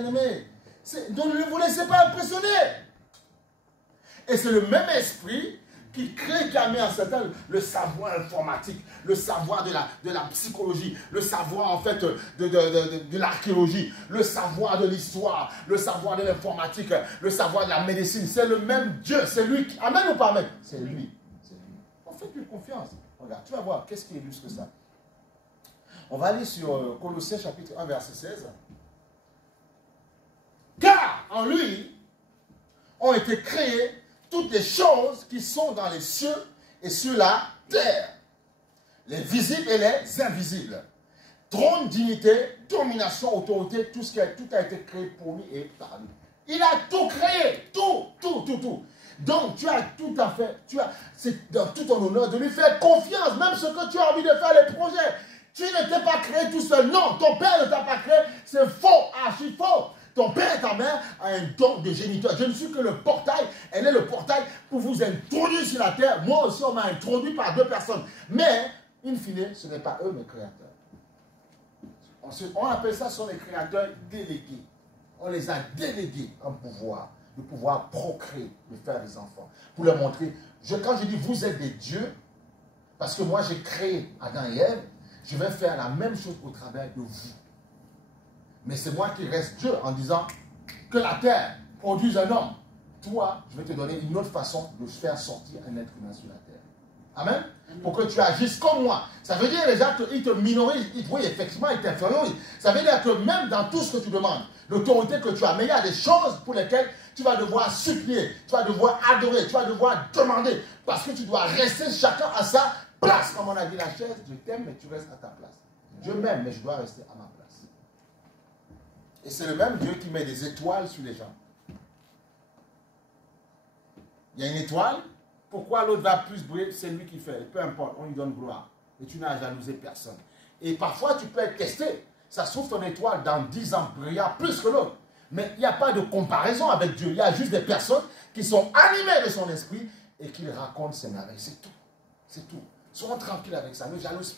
bien-aimés. Donc ne vous laissez pas impressionner. Et c'est le même esprit qui crée, qui a mis en certain le savoir informatique, le savoir de la psychologie, le savoir en fait de l'archéologie, le savoir de l'histoire, le savoir de l'informatique, le savoir de la médecine. C'est le même Dieu, c'est lui qui... Amen ou pas amen? C'est lui. On fait lui confiance. Regarde, tu vas voir, qu'est-ce qui illustre ça? On va aller sur Colossiens chapitre 1, verset 16. Car en lui ont été créées toutes les choses qui sont dans les cieux et sur la terre, les visibles et les invisibles. Trône, dignité, domination, autorité, tout a été créé pour lui et par lui. Il a tout créé, tout. Donc tu as tout à fait, c'est dans tout ton honneur de lui faire confiance, même ce que tu as envie de faire, les projets. Tu ne t'es pas créé tout seul, non, ton père ne t'a pas créé, c'est faux, archi faux. Ton père et ta mère ont un don de géniteur. Je ne suis que le portail. Elle est le portail pour vous introduire sur la terre. Moi aussi, on m'a introduit par 2 personnes. Mais, in fine, ce n'est pas eux mes créateurs. On appelle ça, ce sont les créateurs délégués. On les a délégués un pouvoir, de pouvoir procréer, de faire des enfants. Pour leur montrer, quand je dis vous êtes des dieux, parce que moi j'ai créé Adam et Ève, je vais faire la même chose au travers de vous. Mais c'est moi qui reste Dieu en disant que la terre produise un homme. Toi, je vais te donner une autre façon de faire sortir un être humain sur la terre. Amen. Pour que tu agisses comme moi. Ça veut dire déjà qu'ils te minorisent. Oui, effectivement, ils t'infériorisent. Ça veut dire que même dans tout ce que tu demandes, l'autorité que tu as, mais il y a des choses pour lesquelles tu vas devoir supplier, tu vas devoir adorer, tu vas devoir demander. Parce que tu dois rester chacun à sa place. Comme on a dit la chaise, je t'aime, mais tu restes à ta place. Dieu m'aime, mais je dois rester à ma place. Et c'est le même Dieu qui met des étoiles sur les gens. Il y a une étoile. Pourquoi l'autre va plus briller? C'est lui qui fait. Peu importe, on lui donne gloire. Et tu n'as jalousé personne. Et parfois, tu peux être testé. Ça se trouve, ton étoile, dans 10 ans, brillera plus que l'autre. Mais il n'y a pas de comparaison avec Dieu. Il y a juste des personnes qui sont animées de son esprit et qui racontent ses merveilles. C'est tout. C'est tout. Sois tranquille avec ça. Ne jalouse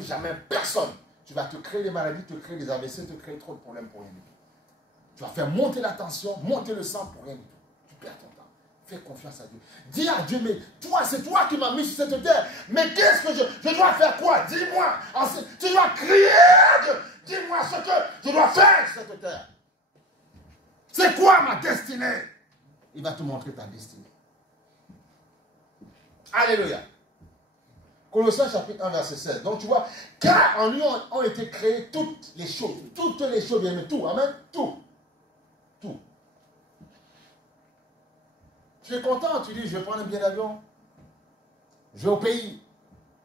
jamais personne. Tu vas te créer des maladies, te créer des AVC, te créer trop de problèmes pour rien du tout. Tu vas faire monter la tension, monter le sang pour rien du tout. Tu perds ton temps. Fais confiance à Dieu. Dis à Dieu, mais toi, c'est toi qui m'as mis sur cette terre. Mais qu'est-ce que je dois faire quoi? Dis-moi. Tu dois crier à Dieu. Dis-moi ce que je dois faire sur cette terre. C'est quoi ma destinée? Il va te montrer ta destinée. Alléluia. Colossiens chapitre 1, verset 16. Donc tu vois, car en lui ont été créées toutes les choses. Toutes les choses, bien aimé, tout. Amen. Tout. Tout. Tu es content, tu dis, je vais prendre un billet d'avion. Je vais au pays.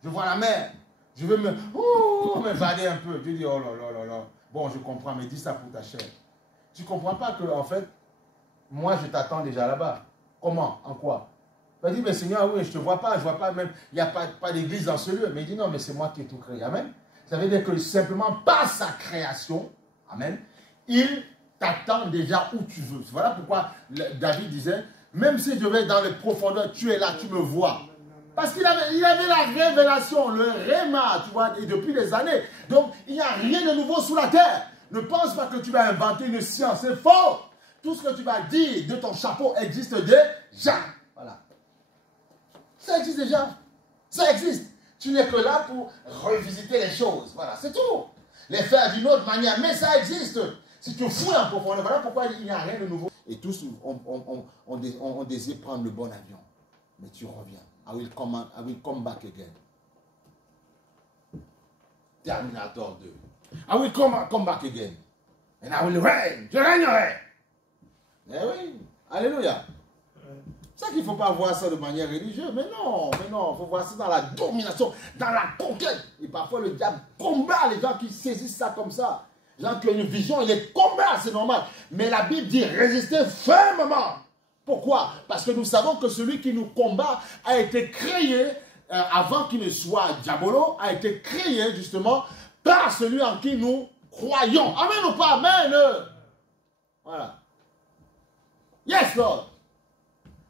Je vois la mer. Je veux m'évader un peu. Tu dis, oh là là là là. Bon, je comprends, mais dis ça pour ta chair. Tu ne comprends pas que, en fait, moi, je t'attends déjà là-bas. Comment? En quoi? Il va dire, mais Seigneur, oui, je ne te vois pas, je ne vois pas même, il n'y a pas d'église dans ce lieu. Mais il dit, non, mais c'est moi qui ai tout créé. Amen. Ça veut dire que simplement par sa création, amen, il t'attend déjà où tu veux. Voilà pourquoi David disait, même si je vais dans les profondeurs, tu es là, tu me vois. Parce qu'il avait la révélation, le réma, tu vois, et depuis des années. Donc, il n'y a rien de nouveau sous la terre. Ne pense pas que tu vas inventer une science, c'est faux. Tout ce que tu vas dire de ton chapeau existe déjà. Voilà. Ça existe déjà. Ça existe. Tu n'es que là pour revisiter les choses. Voilà, c'est tout. Les faire d'une autre manière, mais ça existe. Si tu fouilles en profondeur, voilà pourquoi il n'y a rien de nouveau. Et tous, on désire prendre le bon avion. Mais tu reviens. I will come back again. Terminator 2. I will come back again. And I will reign. Je régnerai. Eh oui. Alléluia. C'est ça qu'il ne faut pas voir ça de manière religieuse. Mais non, il faut voir ça dans la domination, dans la conquête. Et parfois, le diable combat les gens qui saisissent ça comme ça. Les gens qui ont une vision, il les combat, c'est normal. Mais la Bible dit résister fermement. Pourquoi? Parce que nous savons que celui qui nous combat a été créé, avant qu'il ne soit diabolo, a été créé justement par celui en qui nous croyons. Amen ou pas? Amen. Voilà. Yes, Lord.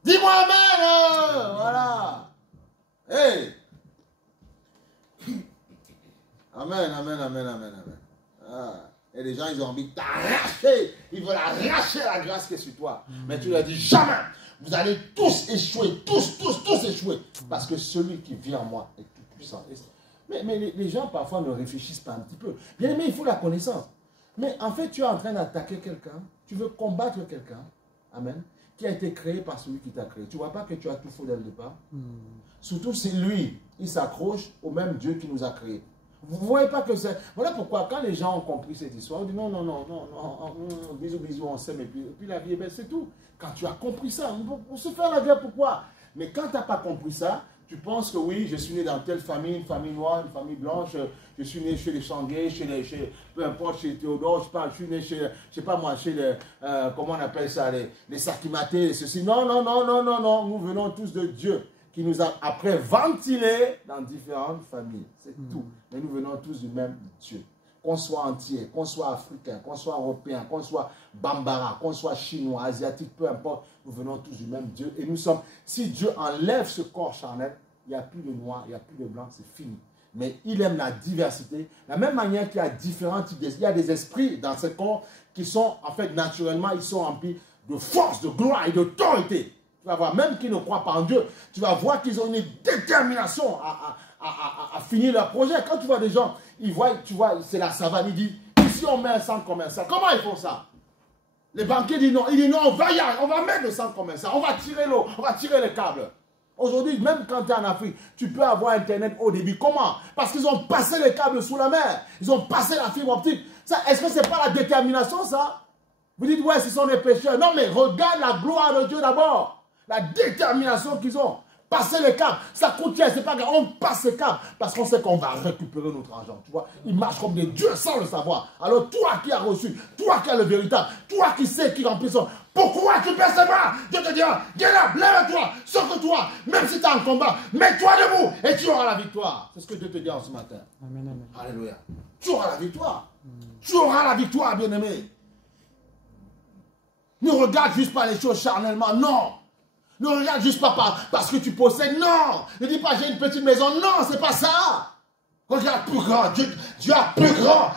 Dis-moi amen. Voilà. Hey. Amen, amen, amen, amen, amen. Ah. Et les gens, ils ont envie de t'arracher. Ils veulent arracher la grâce qui est sur toi. Mais tu leur dis jamais. Vous allez tous échouer. Tous échouer. Parce que celui qui vit en moi est tout puissant. Mais les gens, parfois, ne réfléchissent pas un petit peu. Bien aimé, il faut la connaissance. Mais en fait, tu es en train d'attaquer quelqu'un. Tu veux combattre quelqu'un. Amen. Qui a été créé par celui qui t'a créé. Tu ne vois pas que tu as tout faux dès le départ. Surtout si lui, il s'accroche au même Dieu qui nous a créés. Vous ne voyez pas que c'est... Voilà pourquoi quand les gens ont compris cette histoire, on dit non, bisous, on s'aime et puis la vie est belle, c'est tout. Quand tu as compris ça, on se fait la guerre, pourquoi? Mais quand tu n'as pas compris ça, tu penses que oui, je suis né dans telle famille, une famille noire, une famille blanche, je suis né chez les Changuay, peu importe, chez Théodore, je suis né chez, je sais pas moi, chez les, comment on appelle ça, les Sakimaté, ceci. Non, nous venons tous de Dieu, qui nous a après ventilé dans différentes familles. C'est tout. Mais nous venons tous du même Dieu. Qu'on soit entier, qu'on soit africain, qu'on soit européen, qu'on soit bambara, qu'on soit chinois, asiatique, peu importe, nous venons tous du même Dieu. Et nous sommes, si Dieu enlève ce corps charnel, il n'y a plus de noir, il n'y a plus de blanc, c'est fini. Mais il aime la diversité. De la même manière qu'il y a différents types d'esprits, il y a des esprits dans ce corps qui sont, en fait, naturellement, ils sont remplis de force, de gloire et d'autorité. Tu vas voir, même qui ne croient pas en Dieu, tu vas voir qu'ils ont une détermination à finir leur projet. Quand tu vois des gens, ils voient, tu vois, c'est la savane, ils disent, ici on met un centre commercial. Comment ils font ça? Les banquiers disent non, ils disent non, on va mettre le centre commercial, on va tirer l'eau, on va tirer les câbles. Aujourd'hui, même quand tu es en Afrique, tu peux avoir Internet au début. Comment? Parce qu'ils ont passé les câbles sous la mer, ils ont passé la fibre optique. Est-ce que ce n'est pas la détermination, ça? Vous dites, ouais, ce sont des pécheurs. Non, mais regarde la gloire de Dieu d'abord. La détermination qu'ils ont. Passer les câbles, ça coûte cher, c'est pas grave, on passe les câbles parce qu'on sait qu'on va récupérer notre argent, tu vois. Ils marchent comme des dieux sans le savoir. Alors toi qui as reçu, toi qui as le véritable, toi qui sais qui remplit son... Pourquoi tu percevras pas? Dieu te dira, get up, lève-toi, sauve-toi, même si tu es en combat, mets-toi debout et tu auras la victoire. C'est ce que Dieu te dit en ce matin. Amen, amen. Alléluia. Tu auras la victoire. Tu auras la victoire, bien-aimé. Ne regarde juste pas les choses charnellement, non. Ne regarde juste pas parce que tu possèdes, non. Ne dis pas j'ai une petite maison, non, c'est pas ça. Regarde plus grand, Dieu a plus grand,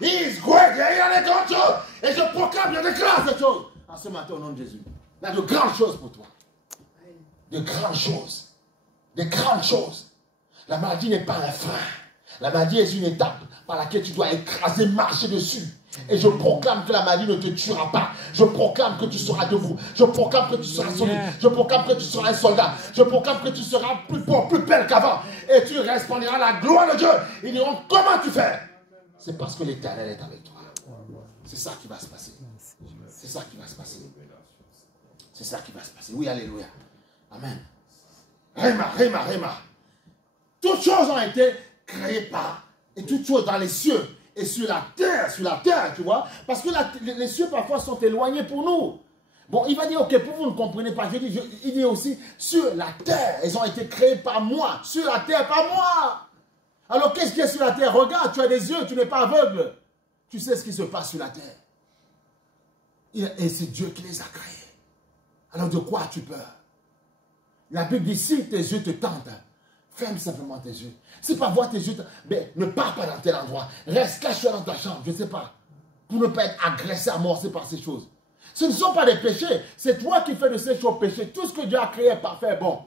he is great, il y a des grandes choses. Et je proclame, je déclare cette chose. En ce matin, au nom de Jésus, il y a de grandes choses pour toi. De grandes choses. De grandes choses. La maladie n'est pas un frein. La maladie est une étape par laquelle tu dois écraser, marcher dessus. Et je proclame que la maladie ne te tuera pas. Je proclame que tu seras debout. Je proclame que tu seras solide. Je proclame que tu seras un soldat. Je proclame que tu seras plus beau, plus belle qu'avant. Et tu resplendiras la gloire de Dieu. Ils diront, comment tu fais? C'est parce que l'Éternel est avec toi. C'est ça qui va se passer. C'est ça qui va se passer. C'est ça qui va se passer. Oui, alléluia. Amen. Réma. Toutes choses ont été créées par, et toutes choses dans les cieux et sur la terre, tu vois. Parce que les cieux parfois sont éloignés pour nous. Bon, il va dire, ok, pour vous ne comprenez pas, il dit aussi, sur la terre, elles ont été créées par moi. Sur la terre, par moi. Alors, qu'est-ce qui est sur la terre? Regarde, tu as des yeux, tu n'es pas aveugle. Tu sais ce qui se passe sur la terre. Et c'est Dieu qui les a créés. Alors, de quoi as-tu peur? La Bible dit, si tes yeux te tentent, ferme simplement tes yeux. C'est pas voir tes yeux, mais ne pars pas dans tel endroit. Reste, cache-toi dans ta chambre, je ne sais pas. Pour ne pas être agressé, amorcé par ces choses. Ce ne sont pas des péchés. C'est toi qui fais de ces choses péchés. Tout ce que Dieu a créé est parfait, bon.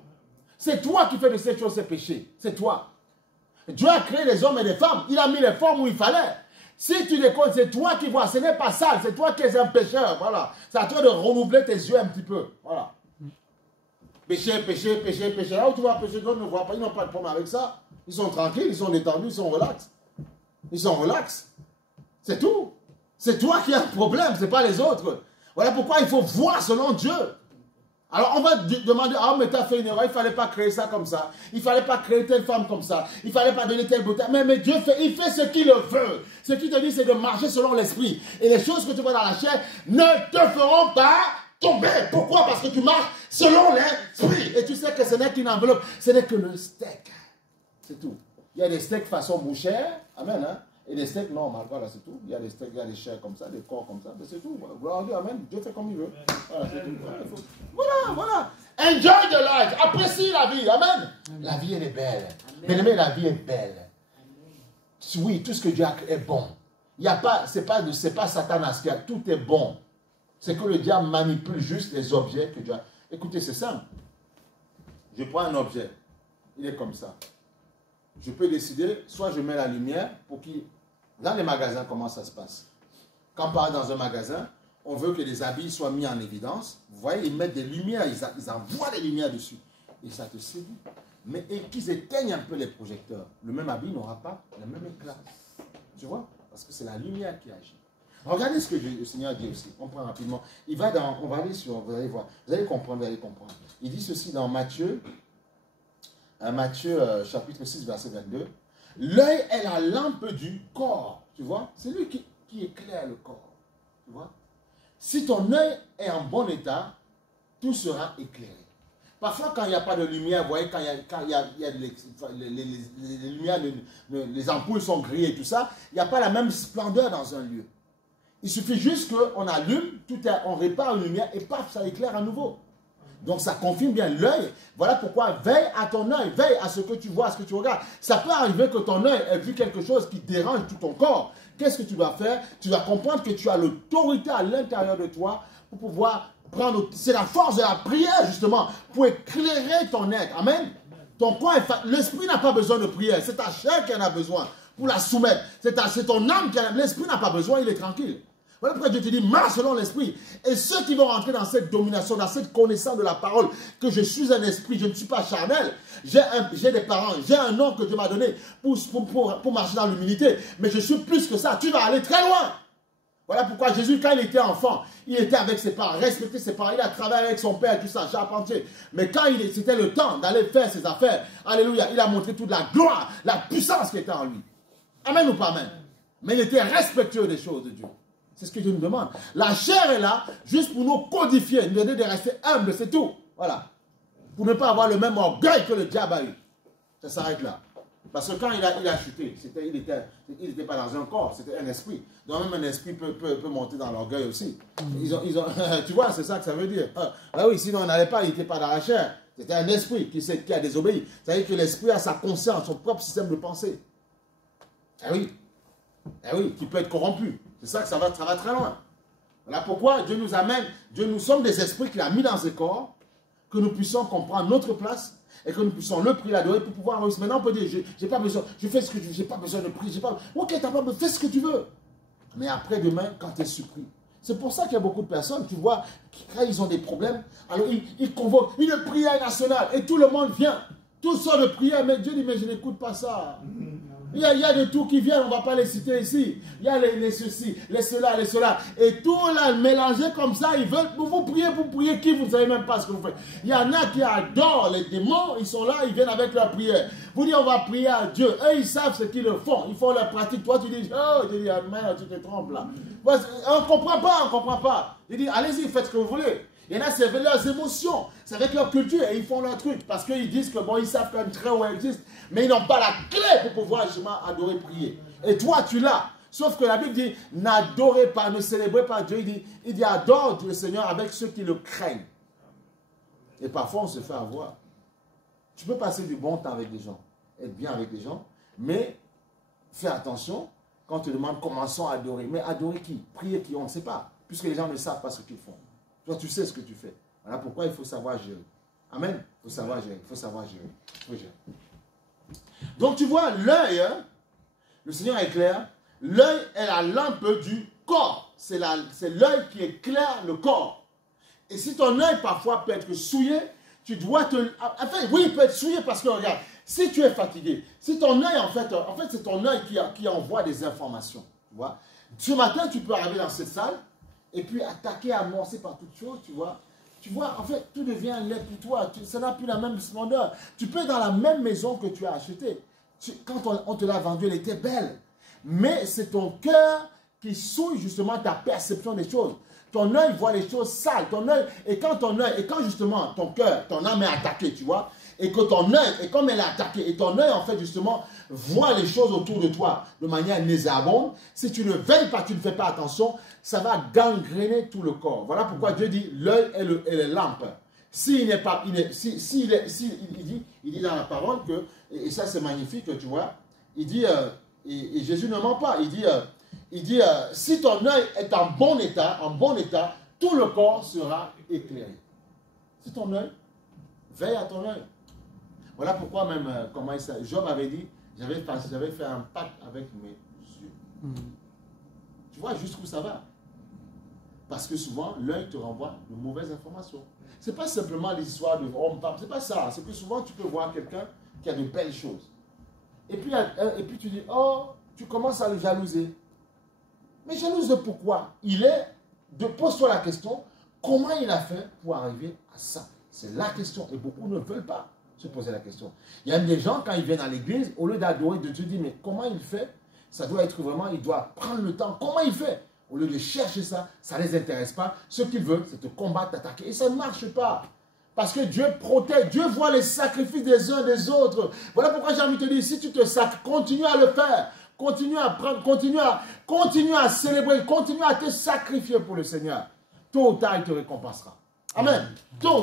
C'est toi qui fais de ces choses ces péchés. C'est toi. Dieu a créé les hommes et les femmes. Il a mis les formes où il fallait. Si tu déconnes, c'est toi qui vois. Ce n'est pas sale. C'est toi qui es un pécheur. Voilà. C'est à toi de renouveler tes yeux un petit peu. Voilà. Péché. Là où tu vas pécher, d'autres ne voient pas. Ils n'ont pas de problème avec ça. Ils sont tranquilles, ils sont détendus, ils sont relax. Ils sont relax. C'est tout. C'est toi qui as un problème, ce n'est pas les autres. Voilà pourquoi il faut voir selon Dieu. Alors on va demander, ah mais tu as fait une erreur, il ne fallait pas créer ça comme ça. Il ne fallait pas créer telle femme comme ça. Il ne fallait pas donner telle beauté. Mais Dieu il fait ce qu'il veut. Ce qu'il te dit, c'est de marcher selon l'esprit. Et les choses que tu vois dans la chair ne te feront pas tomber. Pourquoi? Parce que tu marches selon l'esprit. Et tu sais que ce n'est qu'une enveloppe. Ce n'est que le steak. C'est tout. Il y a des steaks façon bouchère. Amen. Hein? Et des steaks normales. Voilà, c'est tout. Il y a des steaks, il y a des chairs comme ça, des corps comme ça. Mais c'est tout. Gloire à Dieu. Amen. Dieu fait comme il veut. Voilà, c'est tout. Voilà. Enjoy the life. Apprécie la vie. Amen. La vie, elle est belle. Bien aimé, la vie est belle. Oui, tout ce que Dieu a créé est bon. Il y a pas, c'est pas Satanas qui a, tout est bon. C'est que le diable manipule juste les objets que Dieu a. Écoutez, c'est simple. Je prends un objet, il est comme ça. Je peux décider, soit je mets la lumière pour qu'il... Dans les magasins, comment ça se passe? Quand on part dans un magasin, on veut que les habits soient mis en évidence. Vous voyez, ils mettent des lumières, ils envoient des lumières dessus. Et ça te séduit. Mais qu'ils éteignent un peu les projecteurs. Le même habit n'aura pas le même éclat. Tu vois? Parce que c'est la lumière qui agit. Regardez ce que le Seigneur dit aussi. On prend rapidement. On va aller sur, vous allez voir. Vous allez comprendre, Il dit ceci dans Matthieu, chapitre 6, verset 22. L'œil est la lampe du corps. Tu vois? C'est lui qui éclaire le corps. Tu vois? Si ton œil est en bon état, tout sera éclairé. Parfois, quand il n'y a pas de lumière, vous voyez, quand il y a les lumières, les ampoules sont grillées et tout ça, il n'y a pas la même splendeur dans un lieu. Il suffit juste qu'on allume, on répare une lumière et paf, ça éclaire à nouveau. Donc ça confirme bien l'œil. Voilà pourquoi veille à ton œil, veille à ce que tu vois, à ce que tu regardes. Ça peut arriver que ton œil ait vu quelque chose qui dérange tout ton corps. Qu'est-ce que tu dois faire? Tu dois comprendre que tu as l'autorité à l'intérieur de toi pour pouvoir prendre... C'est la force de la prière justement pour éclairer ton être. Amen. Ton corps, l'esprit n'a pas besoin de prière. C'est ta chair qui en a besoin pour la soumettre. C'est ton âme qui en a... L'esprit n'a pas besoin, il est tranquille. Voilà pourquoi Dieu te dit, marche selon l'esprit. Et ceux qui vont rentrer dans cette domination, dans cette connaissance de la parole, que je suis un esprit, je ne suis pas charnel. J'ai des parents, j'ai un nom que Dieu m'a donné pour marcher dans l'humilité. Mais je suis plus que ça, tu vas aller très loin. Voilà pourquoi Jésus, quand il était enfant, il était avec ses parents, respectait ses parents, il a travaillé avec son père, tout ça, charpentier. Mais quand c'était le temps d'aller faire ses affaires, alléluia, il a montré toute la gloire, la puissance qui était en lui. Amen ou pas amen? Mais il était respectueux des choses de Dieu. C'est ce que Dieu nous demande. La chair est là juste pour nous codifier, nous aider de rester humbles, c'est tout. Voilà. Pour ne pas avoir le même orgueil que le diable a eu. Ça s'arrête là. Parce que quand il a chuté, il n'était pas dans un corps, c'était un esprit. Donc même un esprit peut monter dans l'orgueil aussi. Tu vois, c'est ça que ça veut dire. Ah oui, sinon on n'allait pas, il n'était pas dans la chair. C'était un esprit qui a désobéi. C'est-à-dire que l'esprit a sa conscience, son propre système de pensée. Ah oui. Ah oui, qui peut être corrompu. C'est ça que ça va très loin. Voilà pourquoi Dieu nous amène, nous sommes des esprits qu'il a mis dans ce corps, que nous puissions comprendre notre place et que nous puissions le prier, l'adorer pour pouvoir réussir. Maintenant, on peut dire, j'ai pas besoin, je fais ce que je veux, j'ai pas besoin de prier, ok, t'as pas besoin, fais ce que tu veux. Mais après, demain, quand tu es surpris. C'est pour ça qu'il y a beaucoup de personnes, tu vois, quand ils ont des problèmes, alors ils convoquent une prière nationale et tout le monde vient. Tout sort de prière, mais Dieu dit, mais je n'écoute pas ça. Il y a de tout qui viennent, on ne va pas les citer ici. Il y a les ceci, les cela, les cela. Et tout là, mélangé comme ça, ils veulent, vous priez qui, vous ne savez même pas ce que vous faites. Il y en a qui adorent les démons, ils sont là, ils viennent avec leur prière. Vous dites, on va prier à Dieu. Eux, ils savent ce qu'ils le font, ils font leur pratique. Toi, tu dis, oh, je dis, amen, tu te trompes là. On ne comprend pas. Il dit, allez-y, faites ce que vous voulez. Il y en a, c'est avec leurs émotions, c'est avec leur culture et ils font leur truc. Parce qu'ils disent que bon, ils savent qu'un train où existe, mais ils n'ont pas la clé pour pouvoir justement adorer, prier. Et toi, tu l'as. Sauf que la Bible dit, n'adorez pas, ne célébrez pas Dieu. Il dit, adore le Seigneur avec ceux qui le craignent. Et parfois, on se fait avoir. Tu peux passer du bon temps avec des gens, être bien avec des gens, mais fais attention quand on te demande commençons à adorer. Mais adorer qui? Prier qui? On ne sait pas, puisque les gens ne savent pas ce qu'ils font. Toi, tu sais ce que tu fais. Voilà pourquoi il faut savoir gérer. Amen. Il faut savoir gérer. Il faut savoir gérer. Il faut gérer. Donc, tu vois, l'œil, hein, le Seigneur est clair. L'œil est la lampe du corps. C'est l'œil qui éclaire le corps. Et si ton œil, parfois, peut être souillé, tu dois te... Enfin, oui, il peut être souillé parce que, regarde, si tu es fatigué, si ton œil, en fait c'est ton œil qui envoie des informations. Tu vois. Ce matin, tu peux arriver dans cette salle, et puis attaquer, amorcer par toutes choses, tu vois. Tu vois, en fait, tout devient laid pour toi. Ça n'a plus la même splendeur. Tu peux être dans la même maison que tu as achetée. Quand on te l'a vendue, elle était belle. Mais c'est ton cœur qui souille justement ta perception des choses. Ton œil voit les choses sales. Ton œil, et quand justement ton cœur, ton âme est attaquée, tu vois, et que ton œil, et comme elle est attaquée, et ton œil, en fait, justement, voit les choses autour de toi de manière nauséabonde, si tu ne veilles pas, tu ne fais pas attention, ça va gangréner tout le corps. Voilà pourquoi Dieu dit, l'œil est la lampe. S'il n'est pas, il dit dans la parole que, et ça c'est magnifique, tu vois, il dit, et Jésus ne ment pas, il dit, il dit, si ton œil est en bon état, tout le corps sera éclairé. Si ton œil, veille à ton œil. Voilà pourquoi même, comment il s'appelle, Job avait dit, j'avais fait un pacte avec mes yeux. Tu vois jusqu'où ça va. Parce que souvent, l'œil te renvoie de mauvaises informations. Ce n'est pas simplement l'histoire de homme, ce n'est pas ça. C'est que souvent, tu peux voir quelqu'un qui a de belles choses. Et puis tu dis, oh, tu commences à le jalouser. Mais jalouse de pourquoi? Pose-toi la question, comment il a fait pour arriver à ça? C'est la question. Et beaucoup ne veulent pas se poser la question. Il y a des gens, quand ils viennent à l'église, au lieu d'adorer, de te dire, mais comment il fait? Ça doit être vraiment, il doit prendre le temps. Comment il fait? Au lieu de chercher ça, ça ne les intéresse pas. Ce qu'ils veulent, c'est te combattre, t'attaquer. Et ça ne marche pas. Parce que Dieu protège, Dieu voit les sacrifices des uns des autres. Voilà pourquoi j'ai envie de te dire, si tu te sacrifies, continue à le faire. Continue à prendre, continue à célébrer, continue à te sacrifier pour le Seigneur. Tôt ou tard, il te récompensera. Amen. Tôt